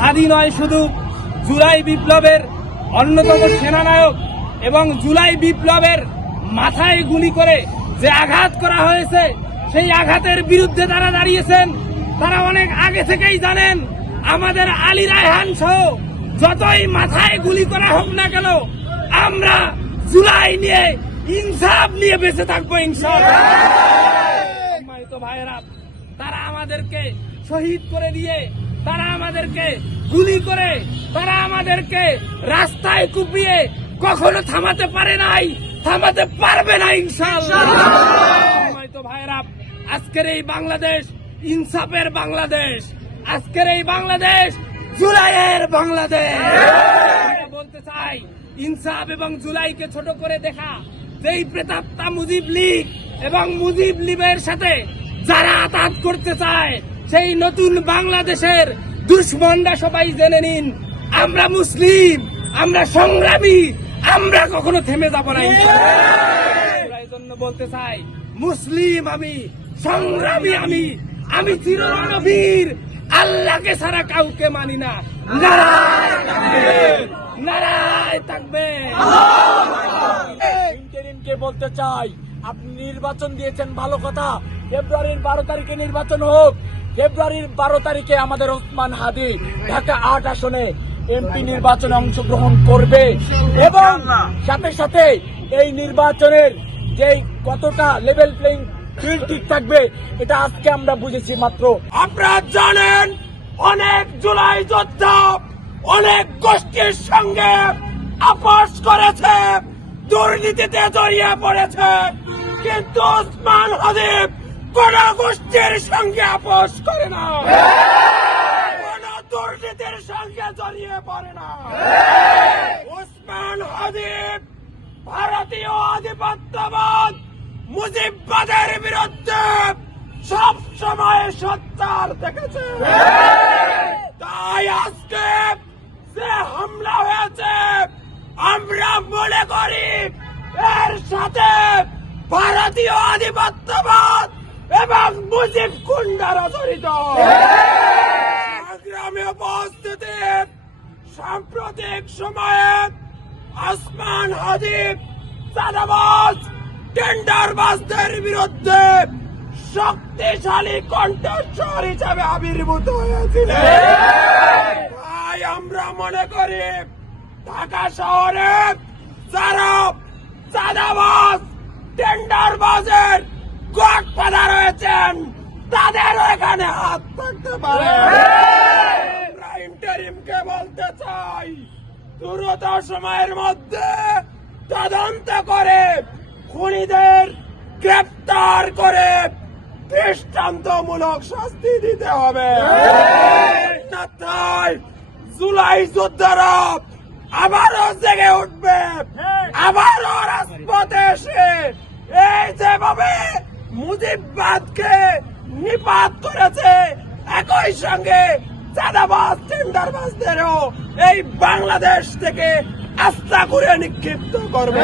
হাদি নয়, শুধু জুলাই বিপ্লবের অন্যতম সেনানায়ক এবং জুলাই বিপ্লবের মাথায় গুলি করে যে আঘাত করা হয়েছে সেই আঘাতের বিরুদ্ধে তারা দাঁড়িয়েছেন। তারা অনেক আগে থেকেই জানেন আমাদের আলী রায়হান সহ যতই মাথায় গুলি করা হোক না কেন আমরা জুলাই নিয়ে ইনসাফ নিয়ে বেঁচে থাকবো ইনশাআল্লাহ। সম্মানিত ভাইয়েরা, তারা আমাদেরকে শহীদ করে দিয়ে, তারা আমাদেরকে গুলি করে, তারা আমাদেরকে রাস্তায় কুপিয়ে কখনো থামাতে পারে নাই, থামাতে পারবে না ইনশাআল্লাহ। সম্মানিত ভাইয়েরা, আজকের এই বাংলাদেশ ইনসাফের বাংলাদেশ, আজকের এই বাংলাদেশ জুলাইয়ের বাংলাদেশ। বলতে চাই, ইনসাফ এবং জুলাইকে ছোট করে দেখা যেই প্রেতাত্মা মুজিব লীগ এবং মুজিব লীগের সাথে যারা আঘাত করতে চায়, সেই নতুন বাংলাদেশের দুশ্মনরা সবাই জেনে নিন আমরা মুসলিম, আমরা সংগ্রামী, আমরা কখনো থেমে যাব না। এই জন্য বলতে চাই, মুসলিম আমি, সংগ্রামী আমি, আমি চিররণবীর, আল্লাহকে ছাড়া কাউকে মানি না। নারায়ে তাকবীর, নারায়ে তাকবীর। ইন্টারিমকে বলতে চাই, আপনি নির্বাচন দিয়েছেন ভালো কথা, ফেব্রুয়ারির 12 তারিখে নির্বাচন হোক। ফেব্রুয়ারির 12 তারিখে আমাদের ওসমান হাদি ঢাকা 8 আসনে এমপি নির্বাচনে অংশগ্রহণ করবে এবং সাথে সাথে এই নির্বাচনের যে কতটা লেভেল প্লেইং ফিল্ড ঠিক থাকবে এটা আজকে আমরা বুঝেছি মাত্র। আপনারা জানেন অনেক জুলাই যোদ্ধা অনেক গোষ্ঠীর সঙ্গে আপোষ করেছে, দুর্নীতিতে জড়িয়ে পড়েছে, কিন্তু ওসমান হাদি কোন গোষ্ঠীর সঙ্গে আপোষ করে না, কোন দুর্নীতির সঙ্গে জড়িয়ে পড়ে না। ওসমান হাদি ভারতীয় আধিপত্যবাদ মুজিববাদের বিরুদ্ধে সব সময় সোচ্চার দেখেছে। তাই আজকে যে হামলা হয়েছে আমরা মনে করি এর সাথে ভারতীয় আধিপত্যবাদ এবং মুজিব গুন্ডারা জড়িত। সংগ্রামে উপস্থিতি, সাম্প্রতিক সময়ে ওসমান হাদি চাঁদাবাজ টেন্ডারবাজদের বিরুদ্ধে শক্তিশালী কণ্ঠস্বর হিসাবে আবির্ভূত হয়েছিল। তাই আমরা মনে করি ঢাকা শহরে যারা চাঁদাবাজ টেন্ডারবাজের গডফাদার রয়েছেন তাদের এখানে হাত থাকতে পারে। আমরা ইন্টারিমকে বলতে চাই, দ্রুত সময়ের মধ্যে তদন্ত করে খুনিদের গ্রেফতার করে দৃষ্টান্তমূলক শাস্তি দিতে হবে। তাই জুলাই যোদ্ধারা আবারও জেগে উঠবে, আবারও রাজপথে এসে এই যেভাবে মুজিববাদকে নিপাত করেছে একই সঙ্গে চাঁদাবাজ টেন্ডারবাজদেরও এই বাংলাদেশ থেকে আস্থা করে নিক্ষিপ্ত করবে।